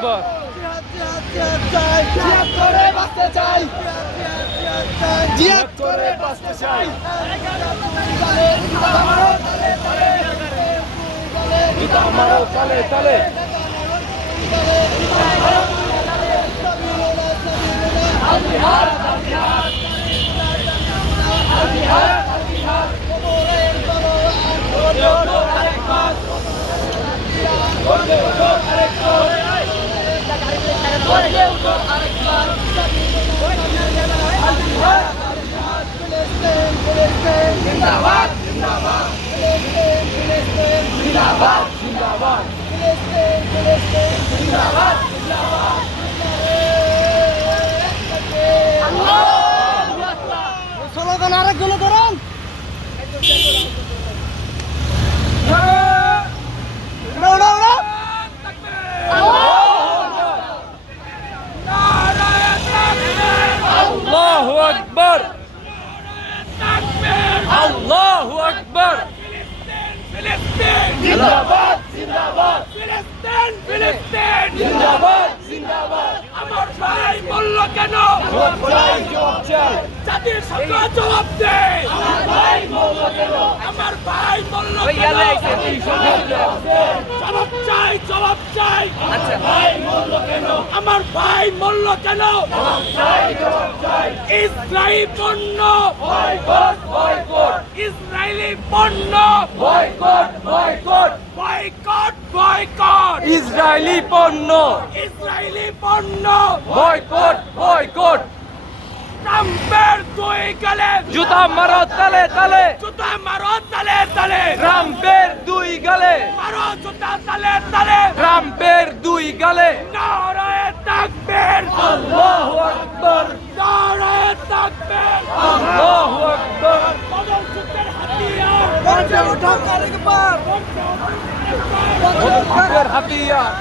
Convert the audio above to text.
আকবার। জিহাদ করে বাঁচতে চাই, জিহাদ করে বাঁচতে চাই। জুতা মারো তালে তালে। জিন্দাবাদ জিন্দাবাদ জিন্দাবাদ জিন্দাবাদ জিন্দাবাদ জিন্দাবাদ। স্লোগান আরেকগুলো ধরুন। আল্লাহু আকবার, আল্লাহু আকবার। জিন্দাবাদ জিন্দাবাদ ফিলিস্তিন ফিলিস্তিন জিন্দাবাদ জিন্দাবাদ। আমার ভাই বলল কেন? জবাব চাই জবাব চাই, জাতিসংঘ জবাব দে। আমার ভাই বলল কেন? আমার ভাই বলল কেন? জবাব চাই জবাব চাই। আচ্ছা ভাই বলল কেন? আমার ভাই বলল কেন? জবাব চাই জবাব চাই। ইসরায়েলি পণ্য বয়কট বয়কট ইসরায়েলি পণ্য boycott boycott boycott boycott Israeli পণ্য ইসরায়েলি পণ্য বয়কট বয়কট। ট্রাম্পের দুই গালে জুতা মারো তালে তালে। জুতা মারো তালে তালে ট্রাম্পের দুই গালে, মারো জুতা তালে তালে। ট্রাম্পের দুই গালে। নারায়ে তাকবীর আল্লাহু আকবার, নারায়ে তাকবীর। আল্লাহু আকবার। গণতন্ত্রের হাতিয়ার বন্ধে ওঠো আরেকবার, হাতিয়ার।